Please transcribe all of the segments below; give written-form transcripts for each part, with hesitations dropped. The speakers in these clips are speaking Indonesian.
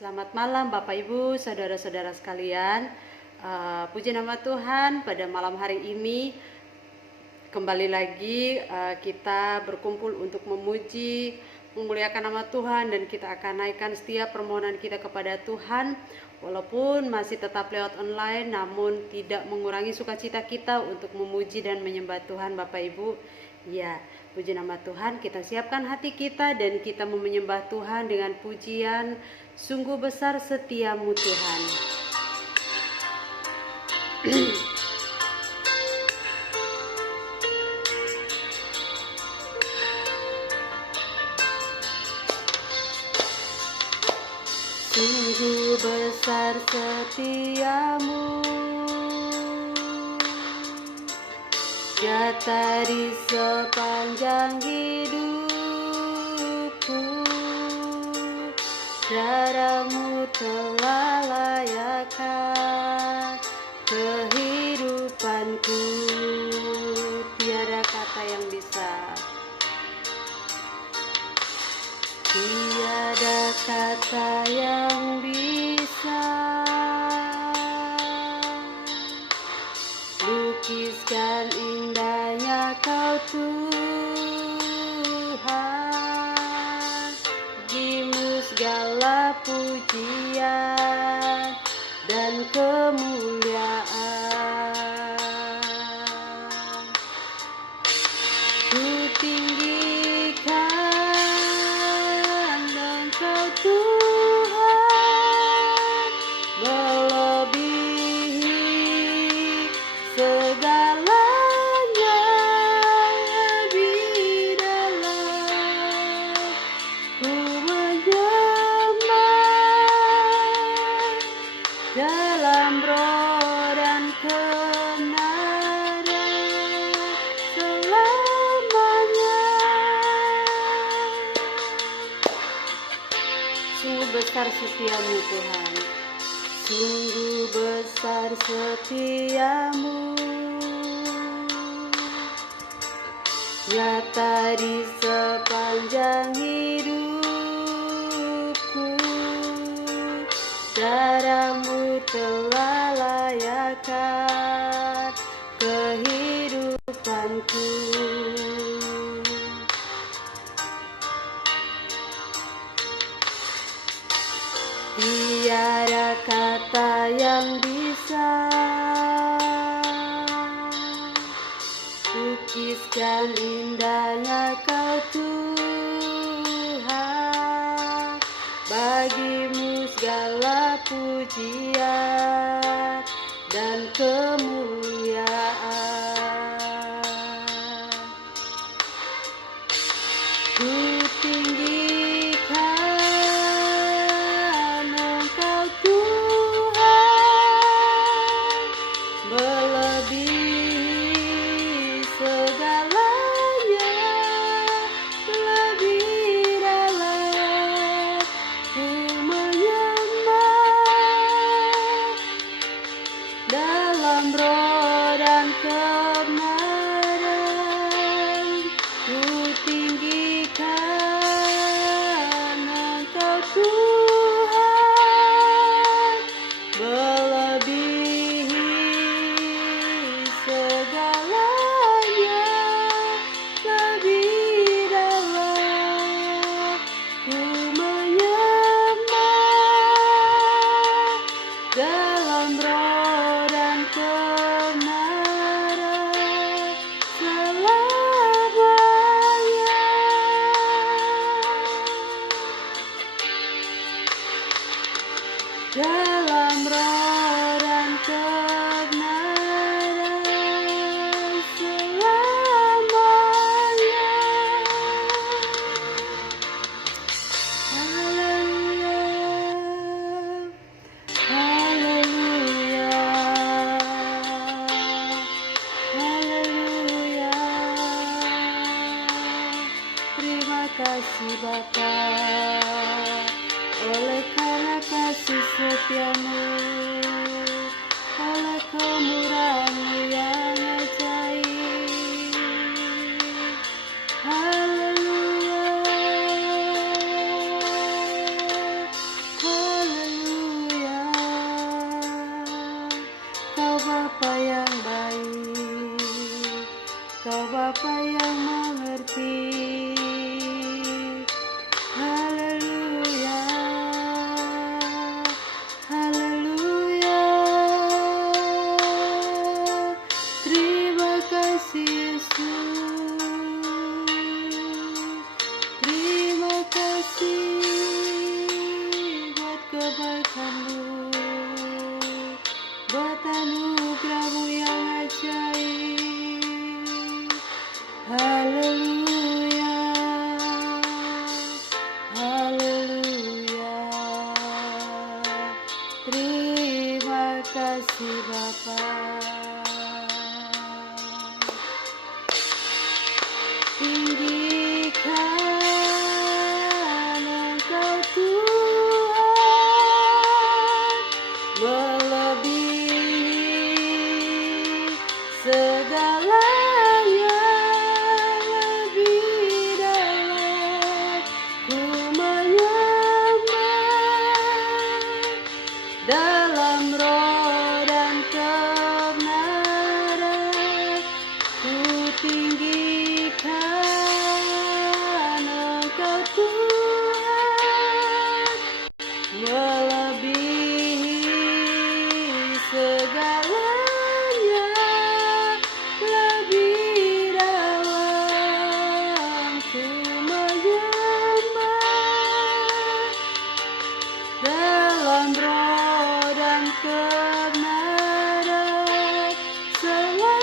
Selamat malam Bapak Ibu, saudara-saudara sekalian. Puji nama Tuhan, pada malam hari ini kembali lagi kita berkumpul untuk memuji, memuliakan nama Tuhan, dan kita akan naikkan setiap permohonan kita kepada Tuhan. Walaupun masih tetap lewat online, namun tidak mengurangi sukacita kita untuk memuji dan menyembah Tuhan Bapak Ibu. Ya, puji nama Tuhan, kita siapkan hati kita dan kita menyembah Tuhan dengan pujian, sungguh besar setiamu Tuhan. Sungguh besar setiamu, nyata di sepanjang hidupku. Daramu telah layakkan kehidupanku. Tiada kata yang bisa, tiada kata yang bisa lukiskan indahnya Kau Tuhan. Bagimu segala pujian dan kemuliaan. Ku tinggikan Engkau Tuhan, melebihi segalanya, lebih dalam. Ku menyembah dalam roh dan kebenaran selamanya. Sungguh besar setiamu Tuhan, sungguh besar setiamu, nyata di sepanjang hidupku. Daramu telah layakkan kehidupanku. Tiada kata yang bisa lukiskan indahnya Kau Tuhan. Bagimu segala pujian dan kemuliaan. Ku tinggikan Engkau Tuhan, melebihi segalanya, lebih dalam. Ku menyembah dalam roh dan kebenaran. Ku tinggikan Engkau Tuhan, melebihi segalanya, lebih dalam. Ku menyembah dalam roh dan kebenaran selamanya. Dalam roh dan kebenaran selamanya. Haleluya, haleluya, haleluya. Terima kasih Bapa, oleh karena kasih setiamu, oleh kemurahan-Mu yang ajaib. Haleluya, haleluya. Bapa yang baik, Kau Bapa yang mengerti. Haleluya, haleluya. Terima kasih Yesus, terima kasih buat kebaikan-Mu, buat anugerah-Mu yang ajaib. Haleluya, haleluya. Terima kasih Bapa. Tinggikan Engkau Tuhan, melebihi segalanya, lebih dalam ku menyembah, dalam roh dan kebenaran ku tinggikan Engkau Tuhan, melebihi segalanya, lebih dalam ku menyembah, dalam roh dan kebenaran selamanya.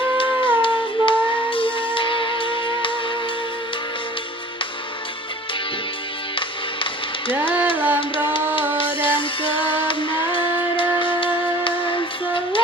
Dalam roh dan kebenaran selamanya.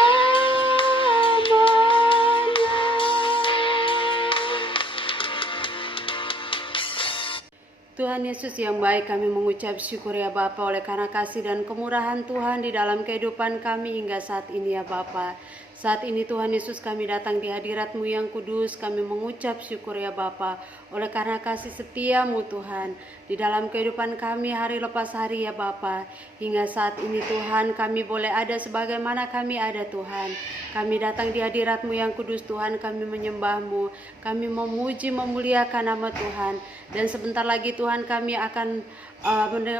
Tuhan Yesus yang baik, kami mengucap syukur ya Bapa oleh karena kasih dan kemurahan Tuhan di dalam kehidupan kami hingga saat ini ya Bapa. Saat ini Tuhan Yesus kami datang di hadirat-Mu yang kudus, kami mengucap syukur ya Bapa oleh karena kasih setia-Mu Tuhan di dalam kehidupan kami hari lepas hari ya Bapa. Hingga saat ini Tuhan kami boleh ada sebagaimana kami ada Tuhan. Kami datang di hadirat-Mu yang kudus Tuhan, kami menyembah-Mu, kami memuji memuliakan nama Tuhan. Dan sebentar lagi Tuhan kami akan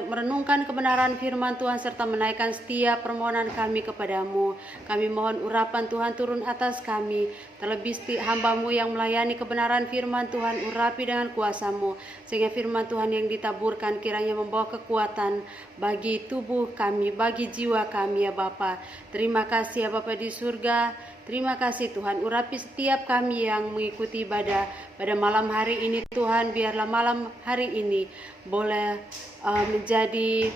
merenungkan kebenaran firman Tuhan serta menaikkan setiap permohonan kami kepadamu. Kami mohon urapan Tuhan turun atas kami, terlebih hamba-Mu yang melayani kebenaran firman Tuhan, urapi dengan kuasa-Mu, sehingga firman Tuhan yang ditaburkan kiranya membawa kekuatan bagi tubuh kami, bagi jiwa kami ya Bapa. Terima kasih ya Bapa di surga. Terima kasih Tuhan, urapi setiap kami yang mengikuti ibadah pada malam hari ini Tuhan. Biarlah malam hari ini boleh menjadi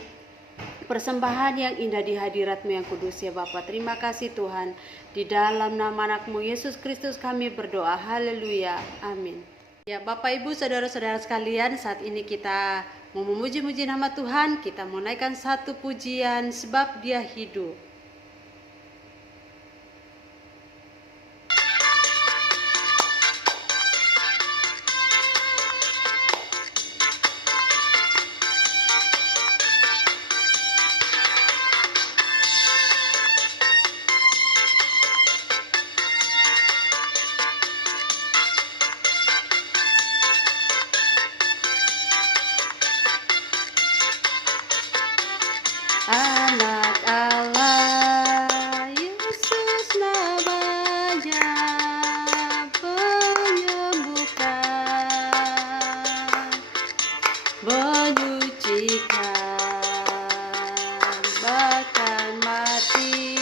persembahan yang indah di hadirat-Mu yang kudus ya Bapa. Terima kasih Tuhan. Di dalam nama anak-Mu Yesus Kristus kami berdoa. Haleluya. Amin. Ya Bapak Ibu saudara-saudara sekalian, saat ini kita mau memuji-muji nama Tuhan. Kita mau naikkan satu pujian sebab Dia hidup. Anak Allah, Yesus namanya, penyembuhkan, menyucikan, bahkan mati,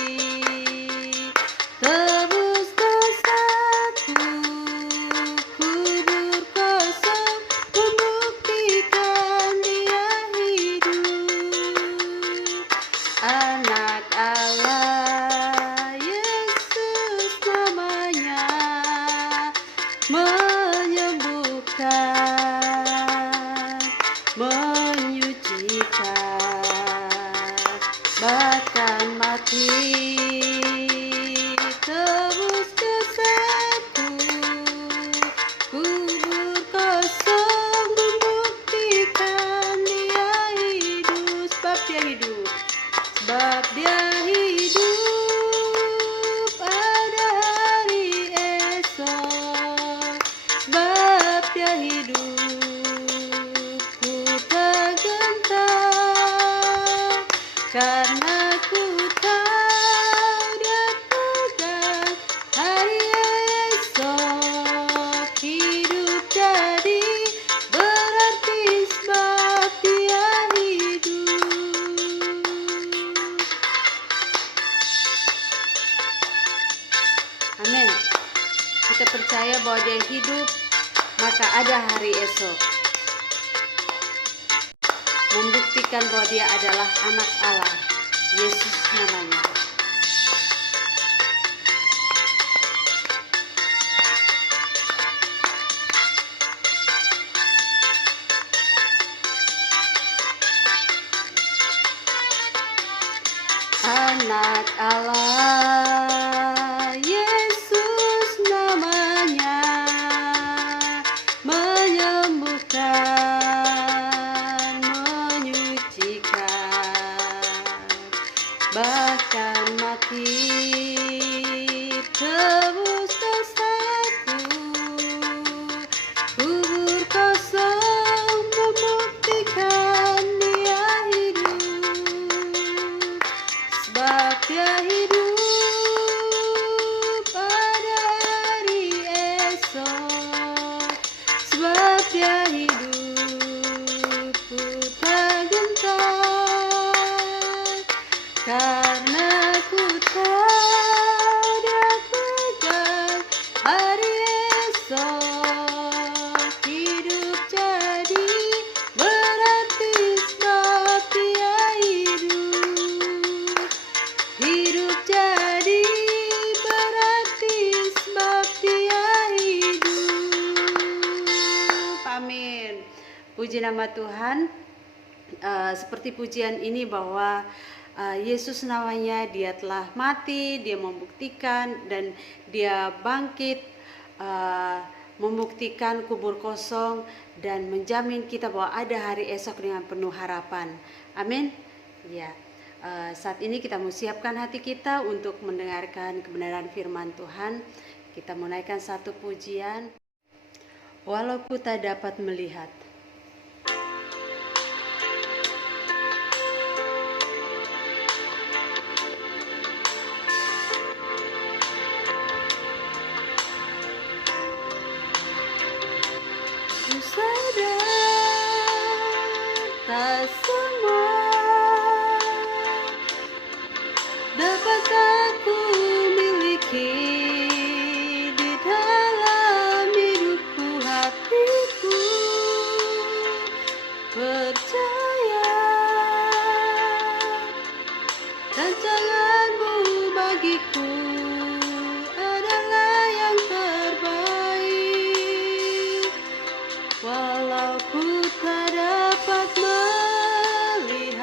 tebus dosaku, kubur kosong, membuktikan Dia hidup. Anak Allah, Yesus namanya, menyembuhkan, menyucikan, bahkan mati, tebus dosaku, kubur kosong, membuktikan Dia hidup. Sebab Dia hidup. Sebab Dia hidup, karena ku tahu dia tegar hari esok. Hidup jadi berarti sebab dia hidup. Amin. Kita percaya bahwa dia hidup, maka ada hari esok. Membuktikan bahwa dia adalah anak Allah. Yesus namanya. Anak Allah, Yesus namanya, menyembuhkan, menyucikan, bahkan mati tebus dosaku. Kubur kosong membuktikan dia hidup, sebab dia hidup pada hari esok. Sebab dia hidup, ku tak gentar, karena ku tahu dia tegar hari esok. Hidup jadi berarti sebab dia hidup. Hidup jadi berarti sebab dia hidup. Amin. Puji nama Tuhan. Seperti pujian ini bahwa Yesus namanya, dia telah mati, dia membuktikan, dan dia bangkit, membuktikan kubur kosong, dan menjamin kita bahwa ada hari esok dengan penuh harapan. Amin. Ya. Saat ini kita mau siapkan hati kita untuk mendengarkan kebenaran firman Tuhan. Kita mau naikkan satu pujian. Walau ku tak dapat melihat. Ku sadar tak semua dapat aku miliki di dalam hidupku, hatiku percaya rancanganmu bagiku adalah yang terbaik. Walau ku tak dapat melihat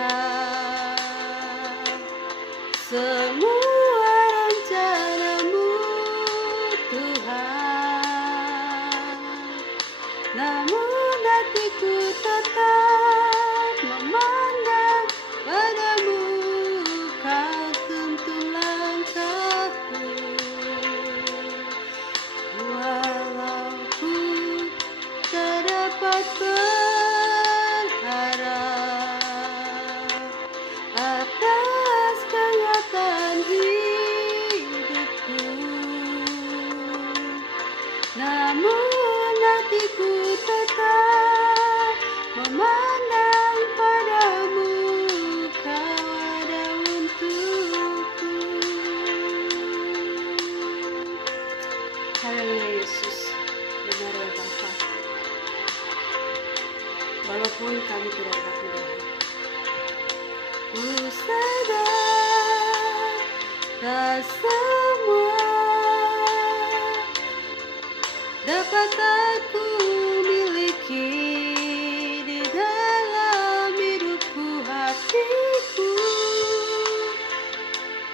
semua rencanamu, Tuhan, namun hatiku tetap memandang padamu. Kau tuntun langkahku, walau ku tak dapat berharap atas kenyataan hidupku, namun hatiku tetap memandang padamu. Kau ada untukku. Haleluya Yesus, benar ya Bapa. Walaupun kami tidak dapat melihat, ku sadar tak semua dapat aku miliki di dalam hidupku, hatiku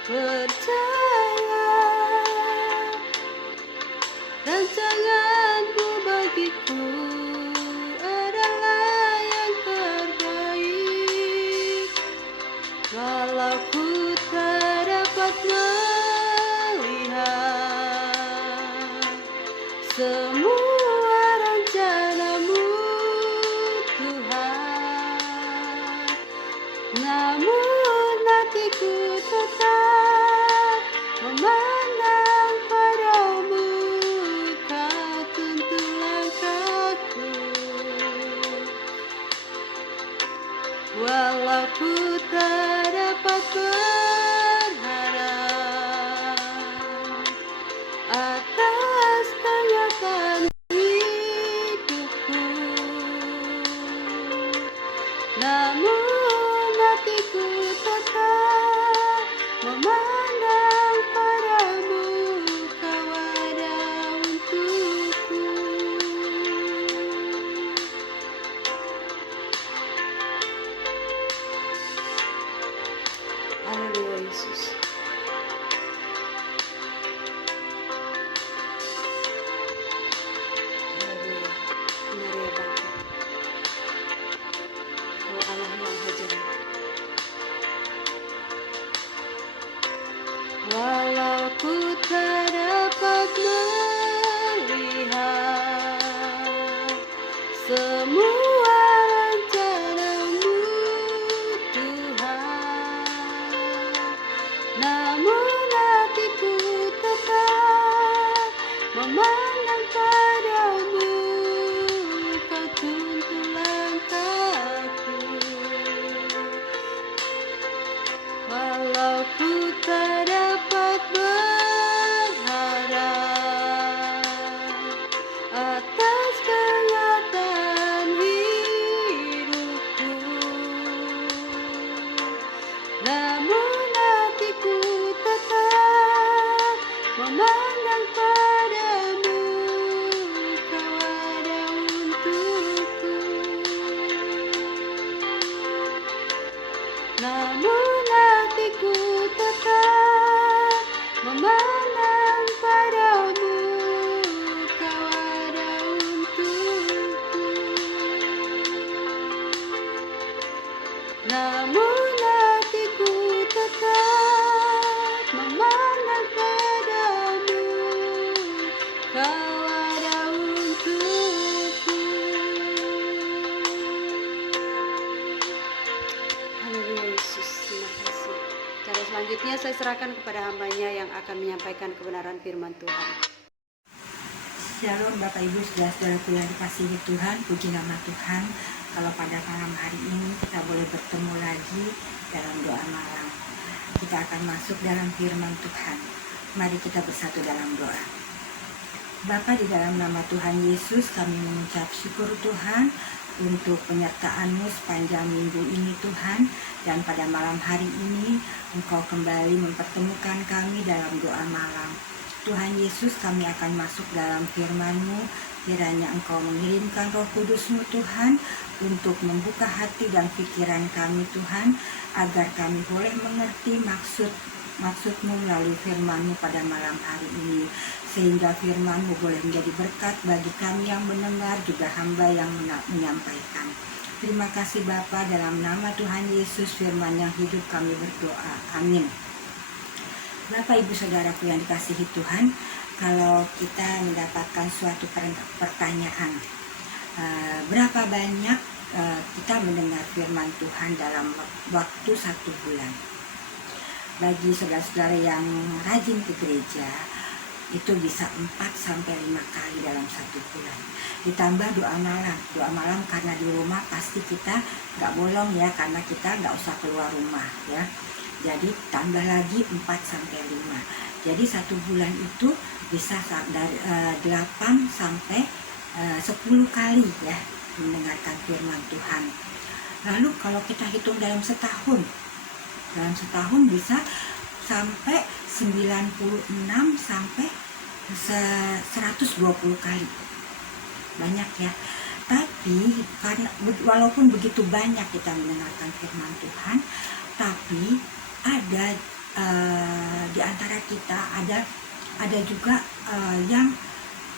percaya rancanganmu bagiku adalah yang terbaik. Walau ku tak dapat melihat semua rencanamu, Tuhan, namun hatiku tetap memandang padamu, kau tuntun langkahku. Walau ku tak dapat berharap atas kenyataan hidupku, namun hatiku tetap memandang padamu, kau ada untukku. Haleluya Yesus. Haleluya. Benar ya Bapa. Kau Allah yang ajaib. Walau ku tak dapat melihat semua rencana-Mu Tuhan, namun hatiku tetap memandang padamu, kau tuntun langkahku. Walau ku tak dapat berharap atas kenyataan hidupku, namun hatiku tetap memandang padamu, kau ada untukku. Namun hatiku tetap memandang padamu, kau ada untukku. Namun hatiku tetap memandang padamu, kau ada untukku. Haleluya Yesus, terima kasih. Cara selanjutnya saya serahkan kepada hamba-Nya yang akan menyampaikan kebenaran firman Tuhan. Shalom Bapak Ibu saudara-saudaraku yang dikasihi Tuhan, puji nama Tuhan. Kalau pada malam hari ini kita boleh bertemu lagi dalam doa malam. Kita akan masuk dalam firman Tuhan. Mari kita bersatu dalam doa. Bapa, di dalam nama Tuhan Yesus kami mengucap syukur Tuhan untuk penyertaan-Mu sepanjang minggu ini Tuhan. Dan pada malam hari ini Engkau kembali mempertemukan kami dalam doa malam. Tuhan Yesus, kami akan masuk dalam firman-Mu. Kiranya Engkau mengirimkan Roh Kudus-Mu Tuhan untuk membuka hati dan pikiran kami Tuhan, agar kami boleh mengerti maksud-Mu melalui firman-Mu pada malam hari ini, sehingga firman-Mu boleh menjadi berkat bagi kami yang mendengar, juga hamba yang menyampaikan. Terima kasih Bapa, dalam nama Tuhan Yesus firman yang hidup kami berdoa. Amin. Bapak Ibu Saudaraku yang dikasihi Tuhan, kalau kita mendapatkan suatu pertanyaan, berapa banyak kita mendengar firman Tuhan dalam waktu 1 bulan? Bagi saudara-saudara yang rajin ke gereja, itu bisa 4-5 kali dalam 1 bulan. Ditambah doa malam karena di rumah pasti kita nggak bolong ya, karena kita nggak usah keluar rumah ya. Jadi tambah lagi 4-5. Jadi 1 bulan itu bisa dari 8 sampai 10 kali ya mendengarkan firman Tuhan. Lalu kalau kita hitung dalam setahun bisa sampai 96 sampai 120 kali. Banyak ya. Tapi karena walaupun begitu banyak kita mendengarkan firman Tuhan, tapi ada di antara kita ada juga yang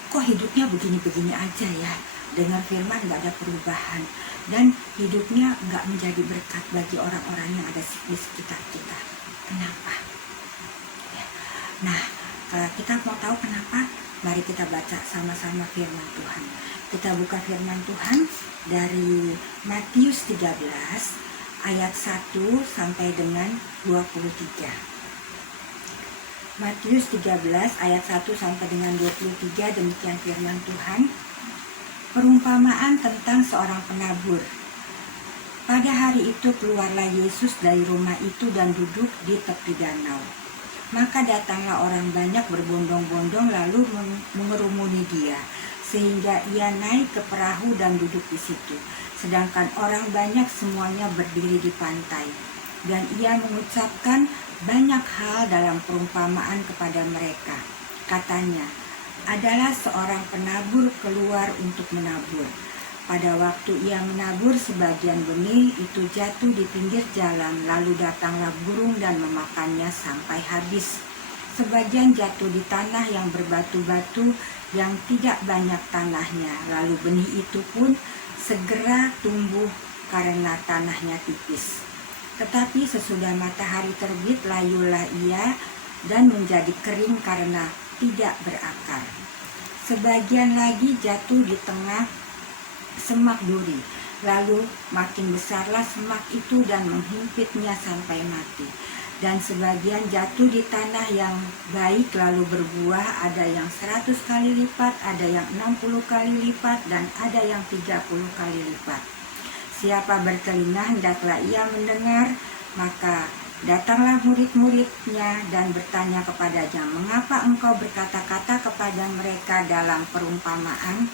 kok hidupnya begini-begini aja ya, dengar firman nggak ada perubahan dan hidupnya nggak menjadi berkat bagi orang-orang yang ada di sekitar kita. Kenapa? Ya. Nah, kalau kita mau tahu kenapa, mari kita baca sama-sama firman Tuhan. Kita buka firman Tuhan dari Matius 13 ayat 1 sampai dengan 23. Matius 13 ayat 1 sampai dengan 23, demikian firman Tuhan. Perumpamaan tentang seorang penabur. Pada hari itu keluarlah Yesus dari rumah itu dan duduk di tepi danau. Maka datanglah orang banyak berbondong-bondong lalu mengerumuni dia, sehingga ia naik ke perahu dan duduk di situ. Sedangkan orang banyak semuanya berdiri di pantai. Dan ia mengucapkan banyak hal dalam perumpamaan kepada mereka. Katanya, adalah seorang penabur keluar untuk menabur. Pada waktu ia menabur, sebagian benih itu jatuh di pinggir jalan, lalu datanglah burung dan memakannya sampai habis. Sebagian jatuh di tanah yang berbatu-batu, yang tidak banyak tanahnya, lalu benih itu pun segera tumbuh karena tanahnya tipis. Tetapi sesudah matahari terbit, layulah ia dan menjadi kering karena tidak berakar. Sebagian lagi jatuh di tengah semak duri, lalu makin besarlah semak itu dan menghimpitnya sampai mati. Dan sebagian jatuh di tanah yang baik lalu berbuah, ada yang 100 kali lipat, ada yang 60 kali lipat, dan ada yang 30 kali lipat. Siapa bertelinga hendaklah ia mendengar. Maka datanglah murid-muridnya dan bertanya kepadanya, mengapa engkau berkata-kata kepada mereka dalam perumpamaan?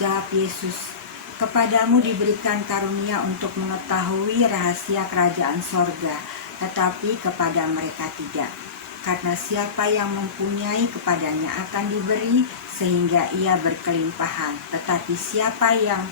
Jawab Yesus, kepadamu diberikan karunia untuk mengetahui rahasia kerajaan sorga, tetapi kepada mereka tidak. Karena siapa yang mempunyai kepadanya akan diberi sehingga ia berkelimpahan, tetapi siapa yang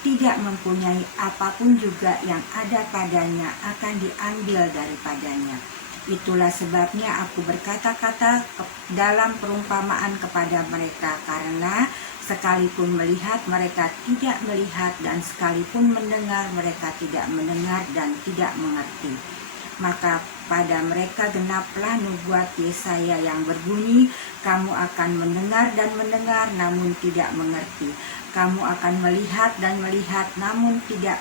tidak mempunyai apapun juga yang ada padanya akan diambil daripadanya. Itulah sebabnya aku berkata-kata dalam perumpamaan kepada mereka, karena sekalipun melihat mereka tidak melihat, dan sekalipun mendengar mereka tidak mendengar dan tidak mengerti. Maka pada mereka genaplah nubuat Yesaya yang berbunyi, kamu akan mendengar dan mendengar namun tidak mengerti. Kamu akan melihat dan melihat namun tidak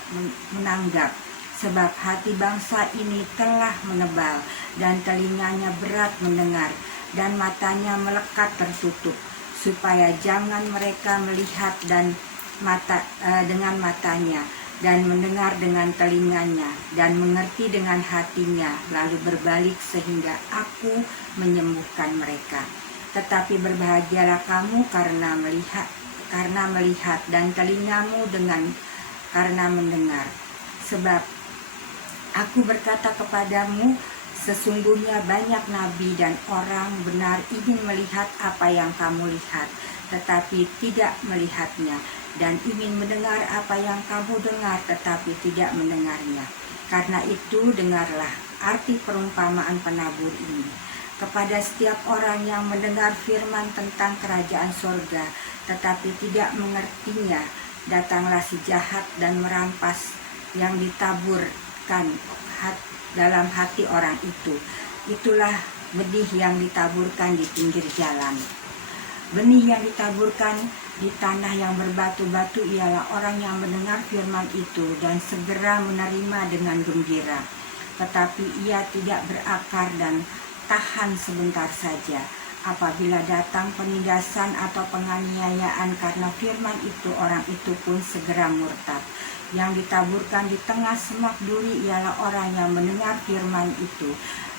menanggap. Sebab hati bangsa ini telah menebal dan telinganya berat mendengar dan matanya melekat tertutup, supaya jangan mereka melihat dan dengan matanya dan mendengar dengan telinganya dan mengerti dengan hatinya, lalu berbalik sehingga aku menyembuhkan mereka. Tetapi berbahagialah kamu karena melihat dan telingamu karena mendengar. Sebab aku berkata kepadamu, sesungguhnya banyak nabi dan orang benar ingin melihat apa yang kamu lihat, tetapi tidak melihatnya, dan ingin mendengar apa yang kamu dengar, tetapi tidak mendengarnya. Karena itu dengarlah arti perumpamaan penabur ini. Kepada setiap orang yang mendengar firman tentang kerajaan sorga, tetapi tidak mengertinya, datanglah si jahat dan merampas yang ditaburkan dalam hati orang itu. Itulah benih yang ditaburkan di pinggir jalan. Benih yang ditaburkan di tanah yang berbatu-batu ialah orang yang mendengar firman itu dan segera menerima dengan gembira. Tetapi ia tidak berakar dan tahan sebentar saja. Apabila datang penindasan atau penganiayaan karena firman itu, orang itu pun segera murtad. Yang ditaburkan di tengah semak duri ialah orang yang mendengar firman itu,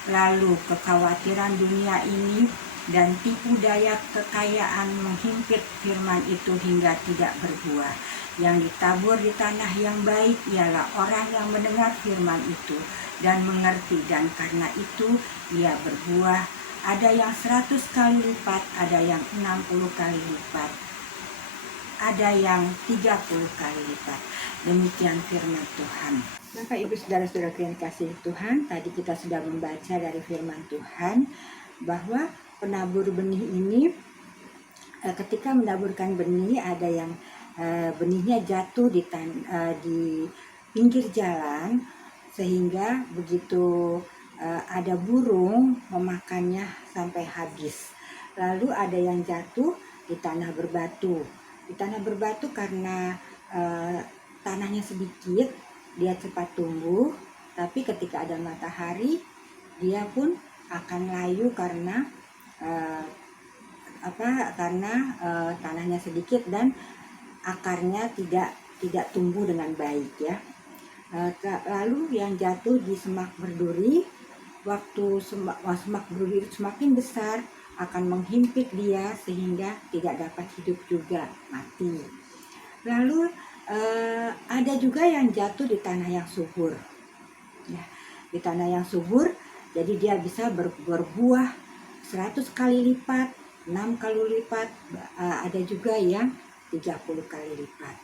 lalu kekhawatiran dunia ini dan tipu daya kekayaan menghimpit firman itu hingga tidak berbuah. Yang ditabur di tanah yang baik ialah orang yang mendengar firman itu dan mengerti, dan karena itu ia berbuah. Ada yang 100 kali lipat, ada yang 60 kali lipat, ada yang 30 kali lipat. Demikian firman Tuhan. Bapak Ibu Saudara-saudara yang dikasihi Tuhan, tadi kita sudah membaca dari firman Tuhan bahwa penabur benih ini ketika menaburkan benih, ada yang benihnya jatuh di pinggir jalan, sehingga begitu ada burung memakannya sampai habis. Lalu ada yang jatuh di tanah berbatu. Di tanah berbatu karena tanahnya sedikit, dia cepat tumbuh, tapi ketika ada matahari dia pun akan layu karena eh, tanahnya sedikit dan akarnya tidak tumbuh dengan baik ya. Lalu yang jatuh di semak berduri, waktu semak berduri semakin besar akan menghimpit dia sehingga tidak dapat hidup juga, mati. Lalu ada juga yang jatuh di tanah yang subur ya. Di tanah yang subur jadi dia bisa berbuah 100 kali lipat, 6 kali lipat, ada juga yang 30 kali lipat.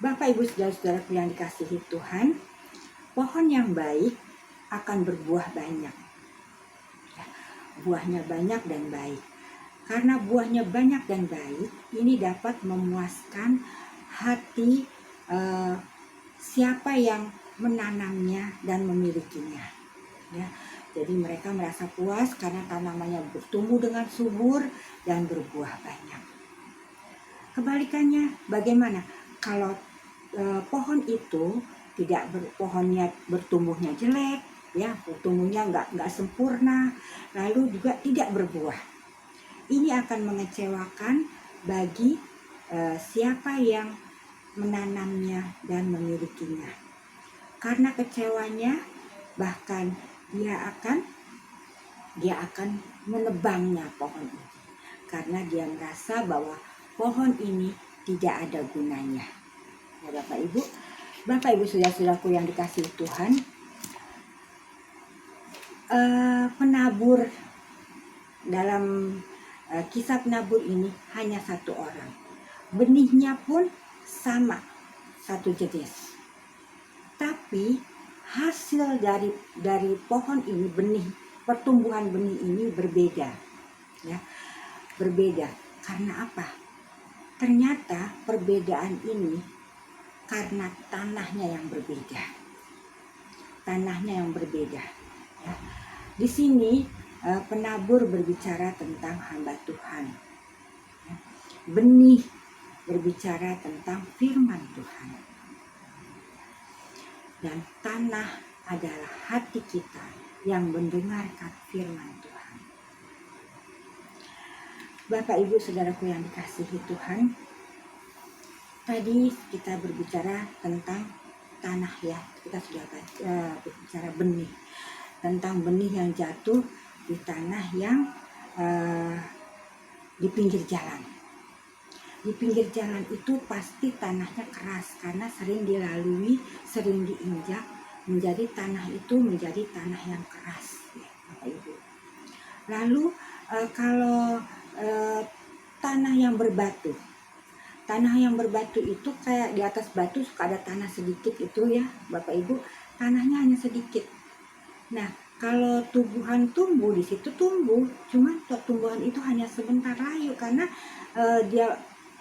Bapak Ibu saudara-saudaraku yang dikasihi Tuhan, pohon yang baik akan berbuah banyak. Buahnya banyak dan baik. Karena buahnya banyak dan baik, ini dapat memuaskan hati siapa yang menanamnya dan memilikinya. Ya, jadi mereka merasa puas karena tanamannya bertumbuh dengan subur dan berbuah banyak. Kebalikannya, bagaimana kalau pohon itu pohonnya bertumbuhnya jelek, ya, bertumbuhnya nggak sempurna, lalu juga tidak berbuah. Ini akan mengecewakan bagi siapa yang menanamnya dan memilikinya. Karena kecewanya, bahkan dia akan menebangnya pohon ini. Karena dia merasa bahwa pohon ini tidak ada gunanya. Ya Bapak Ibu saudara-saudaraku yang dikasihi Tuhan, penabur dalam kisah penabur ini hanya satu orang. Benihnya pun sama, satu jenis. Tapi hasil dari pohon ini, pertumbuhan benih ini berbeda. Ya, berbeda. Karena apa? Ternyata perbedaan ini karena tanahnya yang berbeda. Tanahnya yang berbeda. Ya. Di sini penabur berbicara tentang hamba Tuhan. Ya. Benih berbicara tentang firman Tuhan. Dan tanah adalah hati kita yang mendengarkan firman Tuhan. Bapak Ibu saudaraku yang dikasihi Tuhan, tadi kita berbicara tentang tanah ya, kita sudah berbicara benih, tentang benih yang jatuh di tanah yang di pinggir jalan. Di pinggir jalan itu pasti tanahnya keras karena sering dilalui, sering diinjak, menjadi tanah itu menjadi tanah yang keras ya, Bapak Ibu. Lalu kalau tanah yang berbatu, tanah yang berbatu itu kayak di atas batu suka ada tanah sedikit itu ya Bapak Ibu, tanahnya hanya sedikit. Nah kalau tumbuhan tumbuh di situ tumbuh, cuman tumbuhan itu hanya sebentar layu karena dia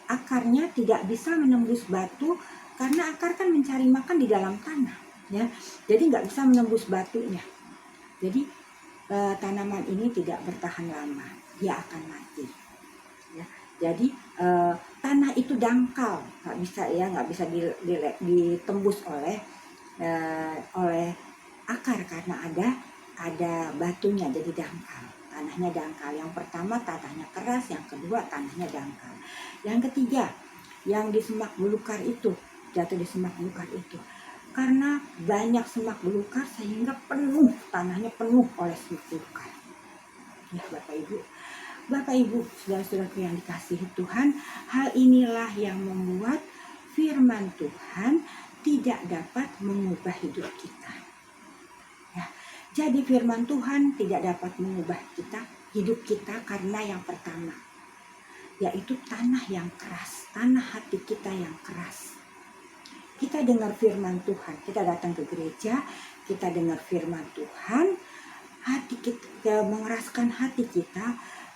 akarnya tidak bisa menembus batu karena akar kan mencari makan di dalam tanah ya, jadi nggak bisa menembus batunya. Jadi tanaman ini tidak bertahan lama, dia akan mati ya. Jadi tanah itu dangkal, nggak bisa ditembus oleh akar karena ada batunya, jadi dangkal. Tanahnya dangkal. Yang pertama tanahnya keras, yang kedua tanahnya dangkal. Yang ketiga, yang di semak belukar itu, jatuh di semak belukar itu. Karena banyak semak belukar sehingga tanahnya penuh oleh semak belukar. Ya Bapak Ibu, saudara-saudaraku yang dikasihi Tuhan, hal inilah yang membuat firman Tuhan tidak dapat mengubah hidup kita. Ya, jadi firman Tuhan tidak dapat mengubah hidup kita karena yang pertama, yaitu tanah yang keras, tanah hati kita yang keras. Kita dengar firman Tuhan, kita datang ke gereja, kita dengar firman Tuhan, hati kita mengeraskan hati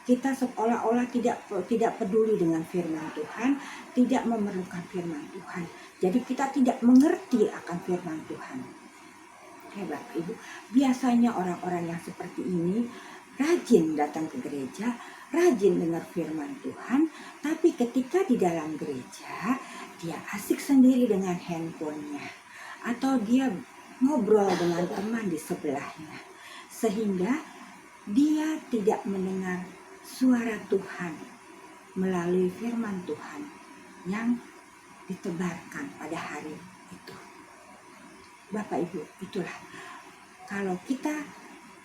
kita seolah-olah tidak peduli dengan firman Tuhan, tidak memerlukan firman Tuhan. Jadi kita tidak mengerti akan firman Tuhan. Ya Bapak Ibu, biasanya orang-orang yang seperti ini rajin datang ke gereja, rajin dengar firman Tuhan, tapi ketika di dalam gereja dia asik sendiri dengan handphonenya, atau dia ngobrol dengan teman di sebelahnya, sehingga dia tidak mendengar suara Tuhan melalui firman Tuhan yang ditebarkan pada hari itu. Bapak Ibu, itulah kalau kita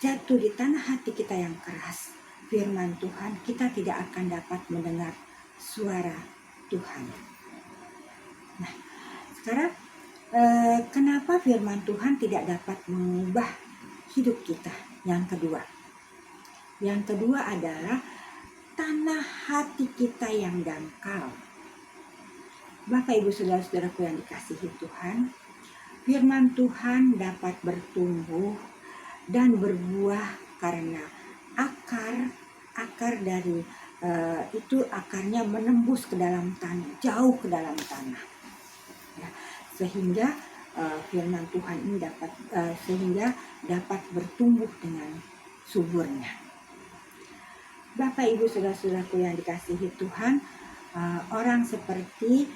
jatuh di tanah hati kita yang keras, firman Tuhan, kita tidak akan dapat mendengar suara Tuhan. Nah, sekarang kenapa firman Tuhan tidak dapat mengubah hidup kita? Yang kedua adalah tanah hati kita yang dangkal. Bapak Ibu saudara-saudaraku yang dikasihi Tuhan, firman Tuhan dapat bertumbuh dan berbuah karena akar dari itu akarnya menembus ke dalam tanah, jauh ke dalam tanah, ya, sehingga firman Tuhan ini dapat bertumbuh dengan suburnya. Bapak Ibu saudara-saudaraku yang dikasihi Tuhan, orang seperti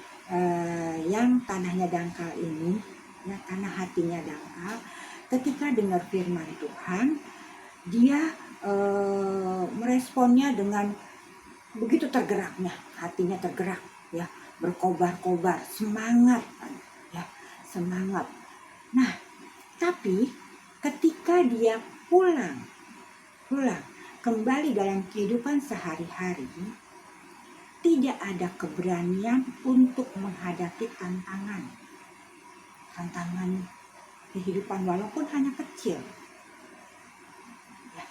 yang tanahnya dangkal ini, ya, tanah hatinya dangkal, ketika dengar firman Tuhan, dia meresponnya dengan begitu tergeraknya, hatinya tergerak, ya, berkobar-kobar, semangat, ya, semangat. Nah, tapi ketika dia pulang kembali dalam kehidupan sehari-hari, tidak ada keberanian untuk menghadapi tantangan kehidupan walaupun hanya kecil. Ya.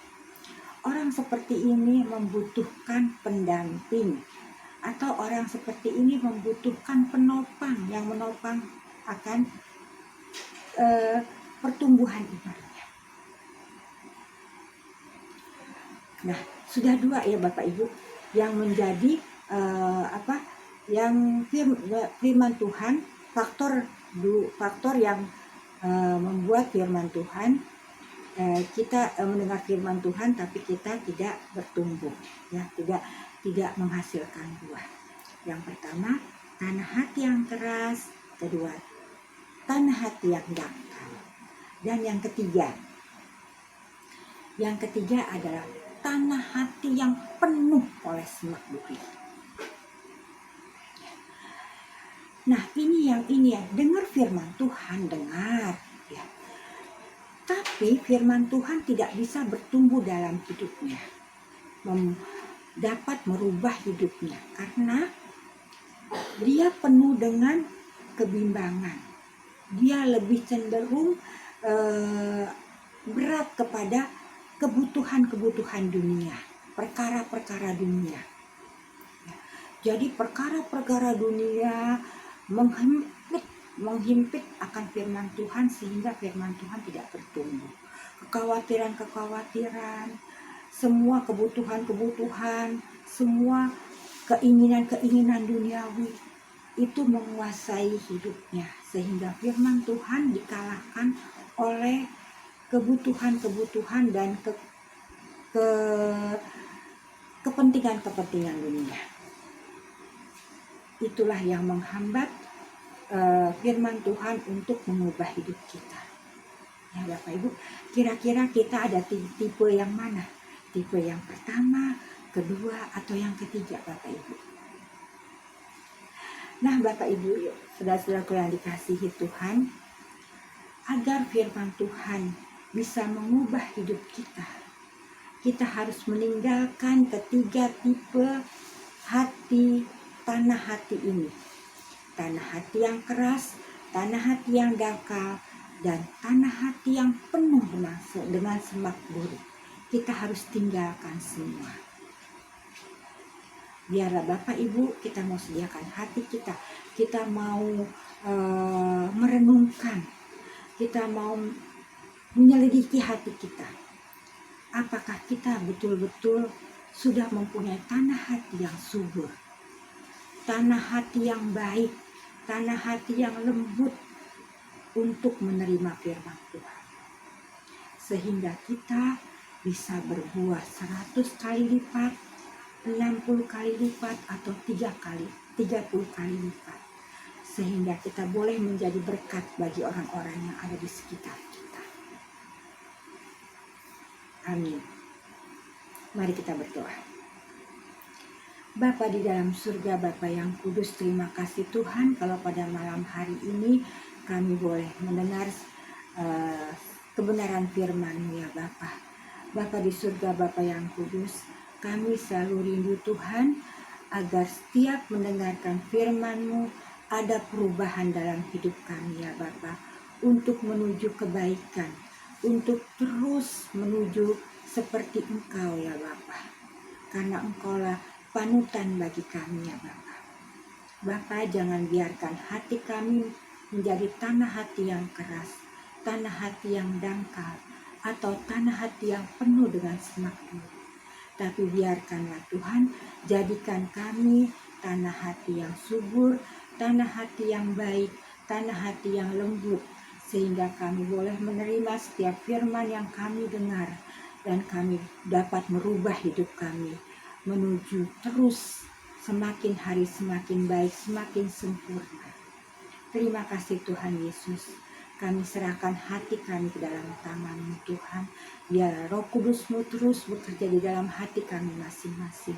Orang seperti ini membutuhkan pendamping, atau orang seperti ini membutuhkan penopang yang menopang akan pertumbuhan imannya. Nah, sudah dua ya Bapak Ibu yang menjadi firman Tuhan, faktor yang membuat firman Tuhan, kita mendengar firman Tuhan tapi kita tidak bertumbuh, ya, tidak menghasilkan buah. Yang pertama, tanah hati yang keras. Kedua, tanah hati yang dangkal. Dan yang ketiga adalah tanah hati yang penuh oleh semak bukit. Nah, ini ya, dengar firman Tuhan, dengar, ya. Tapi firman Tuhan tidak bisa bertumbuh dalam hidupnya, dapat merubah hidupnya, karena dia penuh dengan kebimbangan. Dia lebih cenderung berat kepada kebutuhan dunia, perkara-perkara dunia. Jadi perkara-perkara dunia menghimpit akan firman Tuhan, sehingga firman Tuhan tidak bertumbuh. Kekhawatiran, semua kebutuhan, semua keinginan duniawi itu menguasai hidupnya, sehingga firman Tuhan dikalahkan oleh kebutuhan dan kepentingan dunia. Itulah yang menghambat firman Tuhan untuk mengubah hidup kita. Ya Bapak Ibu, kira-kira kita ada tipe yang mana? Tipe yang pertama, kedua, atau yang ketiga Bapak Ibu? Nah Bapak Ibu, saudara-saudaraku yang dikasihi Tuhan, agar firman Tuhan bisa mengubah hidup kita harus meninggalkan ketiga tipe tanah hati ini. Tanah hati yang keras, tanah hati yang dangkal, dan tanah hati yang penuh dengan semak buruk. Kita harus tinggalkan semua. Biarlah Bapak Ibu, kita mau sediakan hati kita mau merenungkan, kita mau menyelidiki hati kita. Apakah kita betul-betul sudah mempunyai tanah hati yang subur, tanah hati yang baik, tanah hati yang lembut untuk menerima firman Tuhan, sehingga kita bisa berbuah 100 kali lipat, 60 kali lipat, atau 30 kali lipat, sehingga kita boleh menjadi berkat bagi orang-orang yang ada di sekitar kita. Amin. Mari kita berdoa. Bapa di dalam surga, Bapa yang kudus, terima kasih Tuhan kalau pada malam hari ini kami boleh mendengar kebenaran firman-Mu ya Bapa. Bapa di surga, Bapa yang kudus, kami selalu rindu Tuhan agar setiap mendengarkan firman-Mu ada perubahan dalam hidup kami ya Bapa, untuk menuju kebaikan, untuk terus menuju seperti Engkau ya Bapa, karena Engkaulah panutan bagi kami ya Bapa. Bapa, jangan biarkan hati kami menjadi tanah hati yang keras, tanah hati yang dangkal, atau tanah hati yang penuh dengan semak duri. Tapi biarkanlah Tuhan, jadikan kami tanah hati yang subur, tanah hati yang baik, tanah hati yang lembut, sehingga kami boleh menerima setiap firman yang kami dengar, dan kami dapat merubah hidup kami menuju terus semakin hari semakin baik, semakin sempurna. Terima kasih Tuhan Yesus. Kami serahkan hati kami ke dalam tangan-Mu Tuhan. Biar Roh Kudus-Mu terus bekerja di dalam hati kami masing-masing,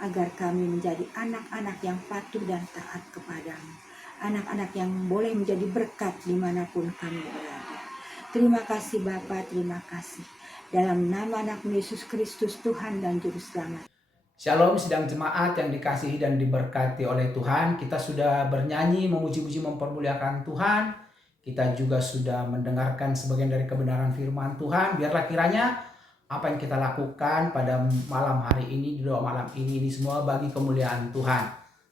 agar kami menjadi anak-anak yang patuh dan taat kepada-Mu. Anak-anak yang boleh menjadi berkat dimanapun kami berada. Terima kasih Bapa, terima kasih. Dalam nama anak-Mu Yesus Kristus, Tuhan dan Juru Selamat. Shalom sidang jemaat yang dikasihi dan diberkati oleh Tuhan. Kita sudah bernyanyi, memuji-puji, mempermuliakan Tuhan. Kita juga sudah mendengarkan sebagian dari kebenaran firman Tuhan. Biarlah kiranya apa yang kita lakukan pada malam hari ini, di doa malam ini semua bagi kemuliaan Tuhan.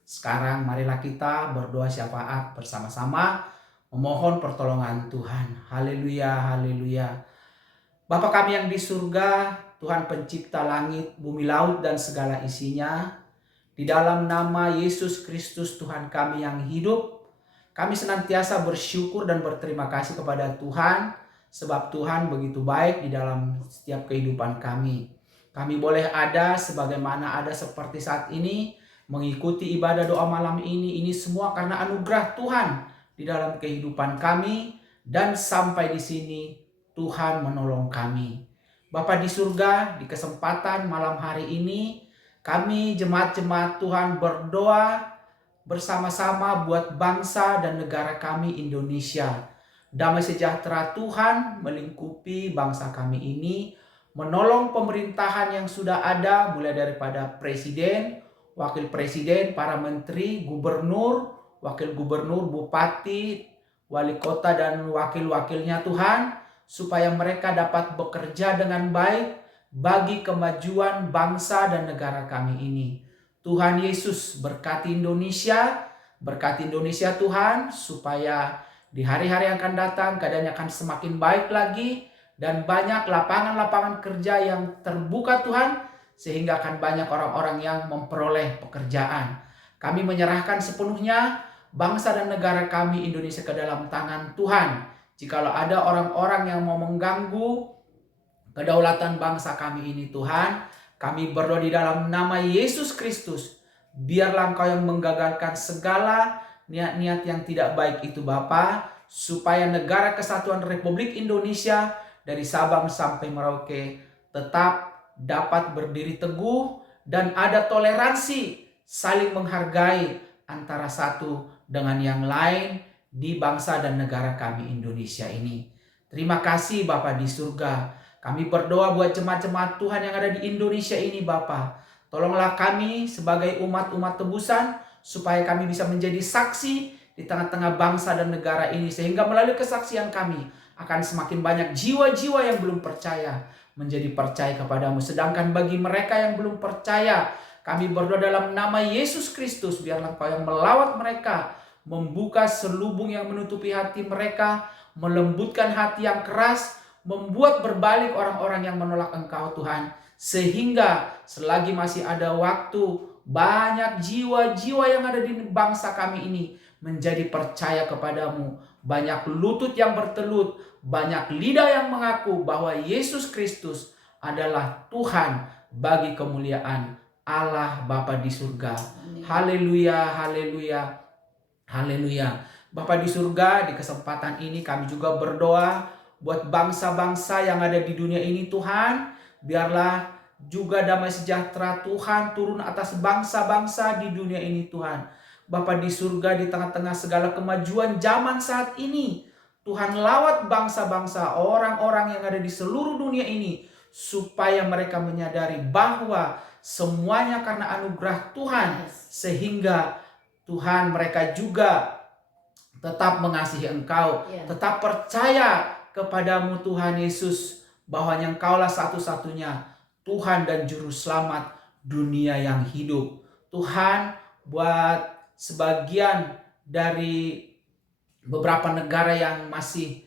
Sekarang marilah kita berdoa syafaat bersama-sama, memohon pertolongan Tuhan. Haleluya, haleluya. Bapa kami yang di surga, Tuhan pencipta langit, bumi, laut, dan segala isinya. Di dalam nama Yesus Kristus Tuhan kami yang hidup, kami senantiasa bersyukur dan berterima kasih kepada Tuhan, sebab Tuhan begitu baik di dalam setiap kehidupan kami. Kami boleh ada sebagaimana ada seperti saat ini, mengikuti ibadah doa malam ini semua karena anugerah Tuhan di dalam kehidupan kami, dan sampai di sini Tuhan menolong kami. Bapa di surga, di kesempatan malam hari ini, kami jemaat-jemaat Tuhan berdoa bersama-sama buat bangsa dan negara kami Indonesia. Damai sejahtera Tuhan melingkupi bangsa kami ini, menolong pemerintahan yang sudah ada, mulai daripada presiden, wakil presiden, para menteri, gubernur, wakil gubernur, bupati, wali kota, dan wakil-wakilnya Tuhan, supaya mereka dapat bekerja dengan baik bagi kemajuan bangsa dan negara kami ini. Tuhan Yesus berkati Indonesia Tuhan, supaya di hari-hari yang akan datang keadaannya akan semakin baik lagi, dan banyak lapangan-lapangan kerja yang terbuka Tuhan, sehingga akan banyak orang-orang yang memperoleh pekerjaan. Kami menyerahkan sepenuhnya bangsa dan negara kami Indonesia ke dalam tangan Tuhan. Jikalau ada orang-orang yang mau mengganggu kedaulatan bangsa kami ini Tuhan, kami berdoa di dalam nama Yesus Kristus, biarlah Engkau yang menggagalkan segala niat-niat yang tidak baik itu Bapa, supaya negara kesatuan Republik Indonesia dari Sabang sampai Merauke tetap dapat berdiri teguh, dan ada toleransi saling menghargai antara satu dengan yang lain di bangsa dan negara kami Indonesia ini. Terima kasih Bapa di surga. Kami berdoa buat jemaat-jemaat Tuhan yang ada di Indonesia ini Bapa. Tolonglah kami sebagai umat-umat tebusan, supaya kami bisa menjadi saksi di tengah-tengah bangsa dan negara ini, sehingga melalui kesaksian kami akan semakin banyak jiwa-jiwa yang belum percaya menjadi percaya kepadamu. Sedangkan bagi mereka yang belum percaya, kami berdoa dalam nama Yesus Kristus, biarlah Engkau yang melawat mereka, membuka selubung yang menutupi hati mereka, melembutkan hati yang keras, membuat berbalik orang-orang yang menolak Engkau Tuhan, sehingga selagi masih ada waktu, banyak jiwa-jiwa yang ada di bangsa kami ini menjadi percaya kepadamu. Banyak lutut yang bertelut, banyak lidah yang mengaku bahwa Yesus Kristus adalah Tuhan bagi kemuliaan Allah Bapa di surga. Haleluya, haleluya. Haleluya. Bapa di surga, di kesempatan ini kami juga berdoa buat bangsa-bangsa yang ada di dunia ini Tuhan. Biarlah juga damai sejahtera Tuhan turun atas bangsa-bangsa di dunia ini Tuhan. Bapa di surga, di tengah-tengah segala kemajuan zaman saat ini, Tuhan lawat bangsa-bangsa, orang-orang yang ada di seluruh dunia ini, supaya mereka menyadari bahwa semuanya karena anugerah Tuhan, sehingga Tuhan mereka juga tetap mengasihi Engkau, tetap percaya kepadamu Tuhan Yesus, bahwa Engkaulah satu-satunya Tuhan dan Juru Selamat dunia yang hidup. Tuhan, buat sebagian dari beberapa negara yang masih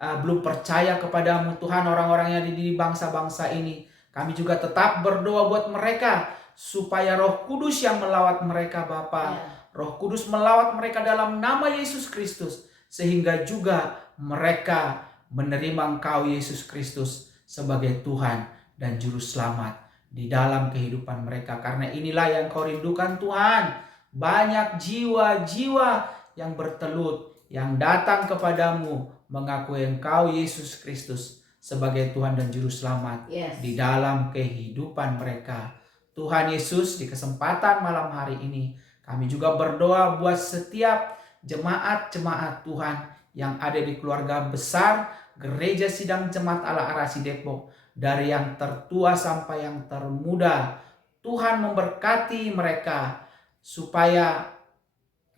belum percaya kepadamu Tuhan, orang-orang yang ada di bangsa-bangsa ini, kami juga tetap berdoa buat mereka, supaya Roh Kudus yang melawat mereka Bapa. Roh Kudus melawat mereka dalam nama Yesus Kristus, sehingga juga mereka menerima Engkau Yesus Kristus sebagai Tuhan dan Juru Selamat di dalam kehidupan mereka. Karena inilah yang Kau rindukan Tuhan, banyak jiwa-jiwa yang bertelut, yang datang kepadamu mengakui Engkau Yesus Kristus sebagai Tuhan dan Juru Selamat di dalam kehidupan mereka. Tuhan Yesus, di kesempatan malam hari ini kami juga berdoa buat setiap jemaat-jemaat Tuhan yang ada di keluarga besar Gereja Sidang Jemaat Allah Arasi Depok, dari yang tertua sampai yang termuda. Tuhan memberkati mereka, supaya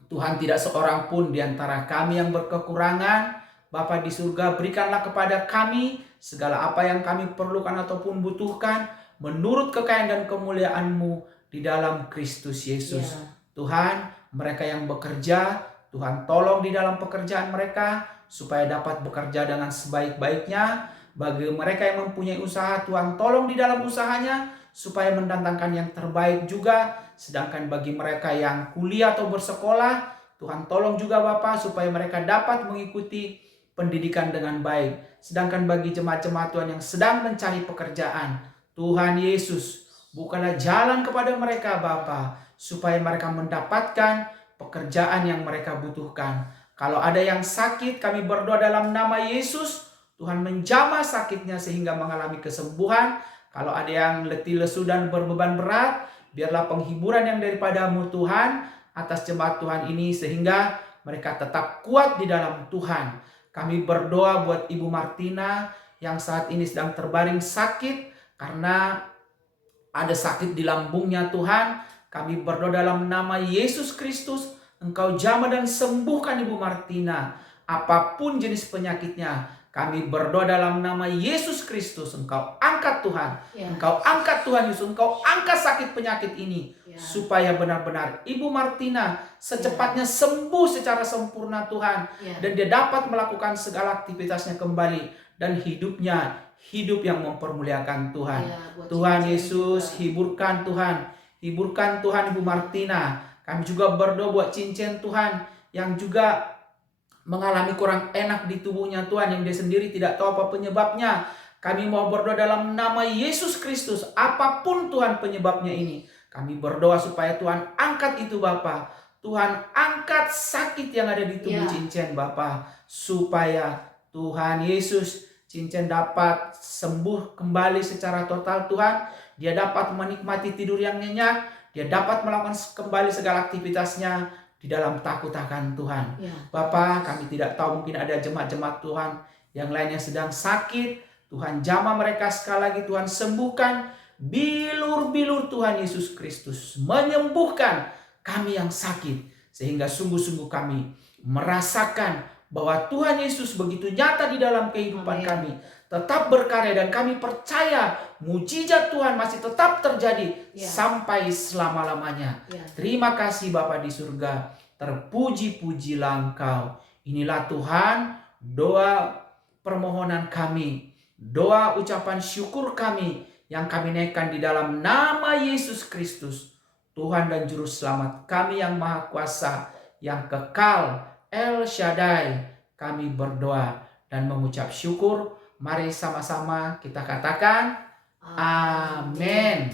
Tuhan tidak seorang pun di antara kami yang berkekurangan. Bapa di surga, berikanlah kepada kami segala apa yang kami perlukan ataupun butuhkan, menurut kekayaan dan kemuliaan-Mu di dalam Kristus Yesus. Tuhan, mereka yang bekerja, Tuhan tolong di dalam pekerjaan mereka, supaya dapat bekerja dengan sebaik-baiknya. Bagi mereka yang mempunyai usaha, Tuhan tolong di dalam usahanya, supaya mendatangkan yang terbaik juga. Sedangkan bagi mereka yang kuliah atau bersekolah, Tuhan tolong juga Bapa, supaya mereka dapat mengikuti pendidikan dengan baik. Sedangkan bagi jemaat-jemaat Tuhan yang sedang mencari pekerjaan, Tuhan Yesus, bukalah jalan kepada mereka Bapa, supaya mereka mendapatkan pekerjaan yang mereka butuhkan. Kalau ada yang sakit, kami berdoa dalam nama Yesus, Tuhan menjamah sakitnya sehingga mengalami kesembuhan. Kalau ada yang letih lesu dan berbeban berat, biarlah penghiburan yang daripada-Mu Tuhan atas jemaat Tuhan ini, sehingga mereka tetap kuat di dalam Tuhan. Kami berdoa buat Ibu Martina yang saat ini sedang terbaring sakit karena ada sakit di lambungnya Tuhan. Kami berdoa dalam nama Yesus Kristus, Engkau jamah dan sembuhkan Ibu Martina, apapun jenis penyakitnya. Kami berdoa dalam nama Yesus Kristus, Engkau angkat Tuhan, Engkau angkat Tuhan Yesus, Engkau angkat sakit penyakit ini, supaya benar-benar Ibu Martina secepatnya sembuh secara sempurna Tuhan, dan dia dapat melakukan segala aktivitasnya kembali, dan hidupnya hidup yang mempermuliakan Tuhan. Tuhan Yesus, hiburkan Tuhan, hiburkan Tuhan Ibu Martina. Kami juga berdoa buat cincin Tuhan yang juga mengalami kurang enak di tubuhnya Tuhan, yang dia sendiri tidak tahu apa penyebabnya. Kami mau berdoa dalam nama Yesus Kristus, apapun Tuhan penyebabnya ini, kami berdoa supaya Tuhan angkat itu Bapa. Tuhan angkat sakit yang ada di tubuh cincin Bapa, supaya Tuhan Yesus, cincin dapat sembuh kembali secara total Tuhan. Dia dapat menikmati tidur yang nyenyak, dia dapat melakukan kembali segala aktivitasnya di dalam takut akan Tuhan. Bapa, kami tidak tahu, mungkin ada jemaat-jemaat Tuhan yang lainnya sedang sakit. Tuhan jamah mereka sekali lagi, Tuhan sembuhkan. Bilur-bilur Tuhan Yesus Kristus menyembuhkan kami yang sakit, sehingga sungguh-sungguh kami merasakan bahwa Tuhan Yesus begitu nyata di dalam kehidupan kami, tetap berkarya, dan kami percaya mujizat Tuhan masih tetap terjadi sampai selama-lamanya. Terima kasih Bapa di surga, terpuji-pujilah Engkau. Inilah Tuhan doa permohonan kami, doa ucapan syukur kami yang kami naikkan di dalam nama Yesus Kristus, Tuhan dan Juru Selamat kami yang Maha Kuasa, yang kekal, El Shaddai. Kami berdoa dan mengucap syukur. Mari sama-sama kita katakan amin.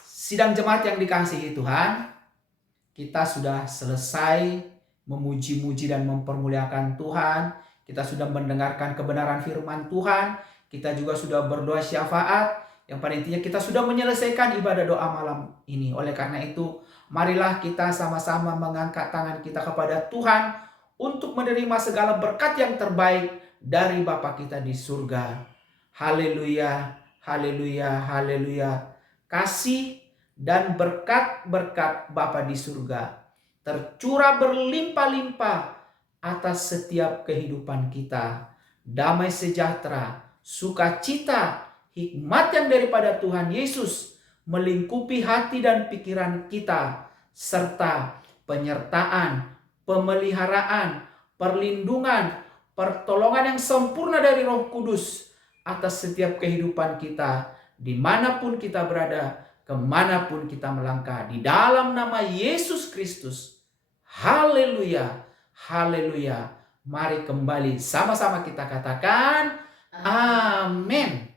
Sidang jemaat yang dikasihi Tuhan, kita sudah selesai memuji-muji dan mempermuliakan Tuhan. Kita sudah mendengarkan kebenaran firman Tuhan. Kita juga sudah berdoa syafaat. Yang pada intinya kita sudah menyelesaikan ibadah doa malam ini. Oleh karena itu, marilah kita sama-sama mengangkat tangan kita kepada Tuhan untuk menerima segala berkat yang terbaik dari Bapa kita di surga. Haleluya, haleluya, haleluya. Kasih dan berkat-berkat Bapa di surga tercurah berlimpah-limpah atas setiap kehidupan kita. Damai sejahtera, sukacita, hikmat yang daripada Tuhan Yesus melingkupi hati dan pikiran kita, serta penyertaan, pemeliharaan, perlindungan, pertolongan yang sempurna dari Roh Kudus atas setiap kehidupan kita, dimanapun kita berada, kemanapun kita melangkah, di dalam nama Yesus Kristus. Haleluya, haleluya. Mari kembali sama-sama kita katakan amin.